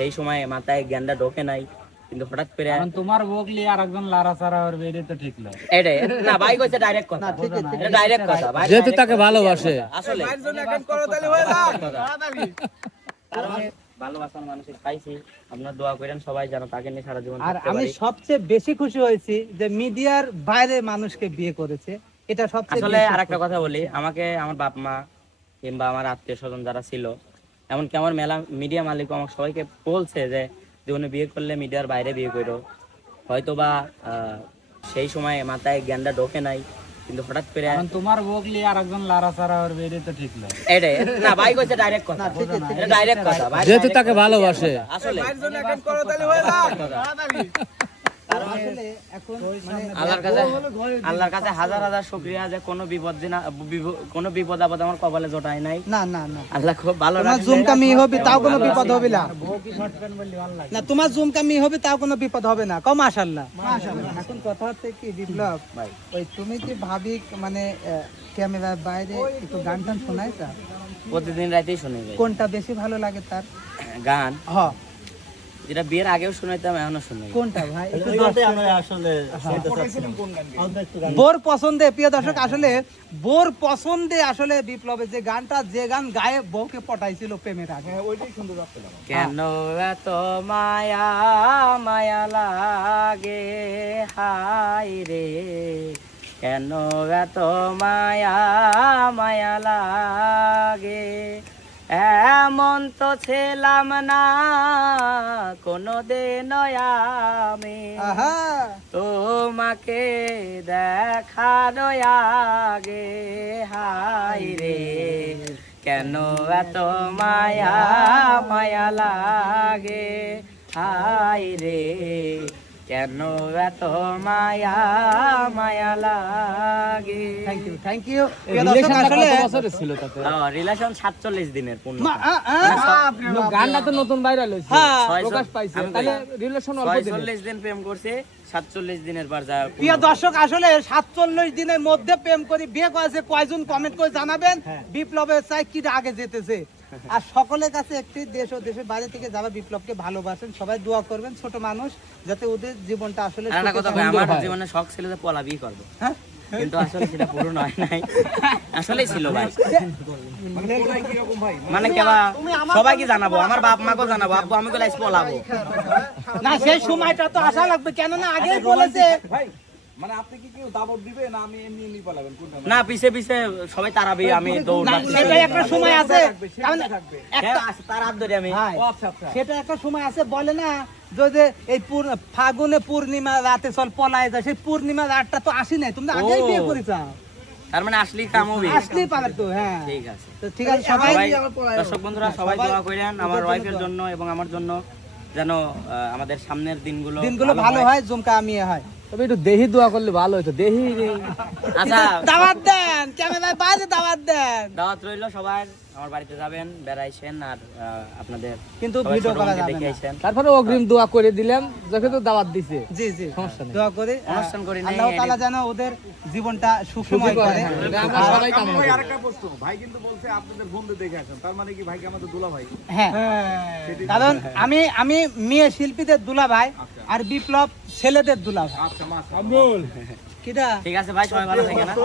সেই সময় মাথায় জ্ঞানটা ঢোকে নাই কিন্তু হঠাৎ করে কারণ তোমার বকলি আর একজন লারা সারা করবে এটা তো ঠিক নয়। এটাই। না ভাই কইছে ডাইরেক্ট কথা। এটা ডাইরেক্ট কথা ভাই। যেহেতু তাকে ভালোবাসে। আসলে কারণ ভালোবাসার মানুষের পাইছি আপনার দোয়া করেন সবাই যেন তাকে নিয়ে সারা জীবন আর আমি সবচেয়ে বেশি খুশি হয়েছি যে মিডিয়ার বাইরে মানুষকে বিয়ে করেছে। এটা সবচেয়ে আসলে বেশি আর একটা কথা বলি। আমাকে আমার বাপ মা কিংবা আমার আত্মীয় স্বজন যারা ছিল এমনকি আমার মেলা মিডিয়া মালিকও আমাকে সবাইকে বলছে যে জীবনে বিয়ে করলে মিডিয়ার বাইরে বিয়ে করো। হয়তো বা আহ, সেই সময় মাথায় জ্ঞানটা ঢোকে নাই কিন্তু হঠাৎ করে তোমার বকলি আর একজন লারা সারা তো ঠিক এটাই। না ভাই কইছে ডাইরেক্ট কথা। এটা ডাইরেক্ট কথা। ভাই যেহেতু তাকে ভালোবাসে। আসলে। কারণ এখন মানে আল্লাহর কাছে আল্লাহর কাছে হাজার হাজার শুকরিয়া যে কোনো বিপদ দিনা কোনো বিপদ আপদ আমার কপালে জোটায় নাই। না না না। আল্লাহ খুব ভালো তোমার রাখছে। জুম কামি হবে তাও কোনো বিপদ হবে না। তোমার জুম কামি হবে তাও কোনো বিপদ হবে না। কম মাশাল্লাহ এখন কথা হচ্ছে কি বিপ্লব ভাই। ওই তুমি কি ভাবি মানে ক্যামেরার বাইরে একটু গান টান শোনাই তা প্রতিদিন রাতেই শুনি কোনটা বেশি ভালো লাগে তার? গান? হ। যেটা বিয়ের আগেও শুনাইতাম এখনও শুনি কোনটা ভাই? একটু বোর পছন্দে প্রিয় দর্শক আসলে বোর পছন্দে আসলে বিপ্লবের যে গানটা যে গান গায়ে বউকে পটাইছিল প্রেমের আগে। ওইটাই সুন্দর কেন এত মায়া মায়া লাগে? হাই রে। কেন এত মায়া মায়া লাগে? এমন তো ছিলাম না কোনো দিন আমি তোমাকে দেখার আগে হাই রে কেন এত মায়া মায়া লাগে হাই রে। কেন এত মায়া মায়া লাগে? থ্যাংক ইউ থ্যাংক ইউ দর্শক আসলে বছরের ছিল তাতে? রিলেশন সাতচল্লিশ দিনের পূর্ণ। মা- আ- আ- গানটা তো নতুন ভাইরাল হয়েছে। হ্যাঁ। প্রকাশ পাইছে। তাহলে রিলেশন অল্প দিনের। ছয়চল্লিশ দিন প্রেম করছে সাতচল্লিশ দিনের পর যা প্রিয় দর্শক আসলে সাতচল্লিশ দিনের মধ্যে প্রেম করে বিয়ে করেছে কয়জন? কমেন্ট করে জানাবেন। বিপ্লবের চাই কি আগে যেতেছে? আর সকলের কাছে একটি দেশ ও দেশের বাইরে থেকে যারা বিপ্লবকে ভালোবাসেন সবাই দোয়া করবেন ছোট মানুষ যাতে ওদের জীবনটা আসলে আমার জীবনে শখ ছিল যে করব। হ্যাঁ? কিন্তু আসলে সেটা পূরণ হয় নাই। আসলেই ছিল ভাই। মানে কেবা সবাইকে জানাব আমার বাপ মাকেও জানাব আব্বু আমি গুলো পলাবো। না সেই সময়টা তো আসা লাগবে কেননা আগেই বলেছে মানে আপনি কি কেউ দাবত দিবে না আমি এমনি এমনি পালাবেন? কোনটা না পিছে পিছে সবাই তারাবি আমি দৌড় না সেটা একটা সময় আছে। কারণ হ্যাঁ, তার হাত ধরে আমি। আচ্ছা আচ্ছা। সেটা একটা সময় আছে বলে না যে যে এই ফাগুনে পূর্ণিমা রাতে চল পলায় যায় সেই পূর্ণিমা রাতটা তো আসি নাই। তুমি আগেই বিয়ে করেছ। তার মানে আসলেই কাম হবে। আসলেই পারে তো হ্যাঁ। ঠিক আছে। তো ঠিক আছে সবাই সবাই দর্শক বন্ধুরা সবাই দোয়া করেন আমার ওয়াইফের জন্য এবং আমার জন্য যেন আমাদের সামনের দিনগুলো দিনগুলো ভালো হয়। জুমকা আমি হয়। তবে একটু দেহি দোয়া করলে ভালো হতো দেহি আচ্ছা। দাওয়াত দেন ক্যামেরায় বাইরে দাওয়াত দেন। দাওয়াত রইল সবার আমার বাড়িতে যাবেন বেড়াইছেন আর আপনাদের কিন্তু ভিডিও করা যাবে না। তারপরে অগ্রিম দোয়া করে দিলাম যখন তো দাওয়াত দিছে। জি জি। সমস্যা নেই। দোয়া করি। অনুষ্ঠান করি আল্লাহ তাআলা যেন ওদের জীবনটা সুখময় করে আমরা সবাই কামনা ভাই করি। আরেকটা প্রশ্ন। ভাই কিন্তু বলছে আপনাদের বন্ধু দেখে আসেন তার মানে কি ভাইকে আমাদের দুলা ভাই হ্যাঁ। কারণ আমি আমি মেয়ে শিল্পীদের দুলা ভাই আর বিপ্লব ছেলেদের দুলাভ কেটা আচ্ছা কিটা ঠিক আছে ভাই সবাই ভালো থাকে হ্যাঁ?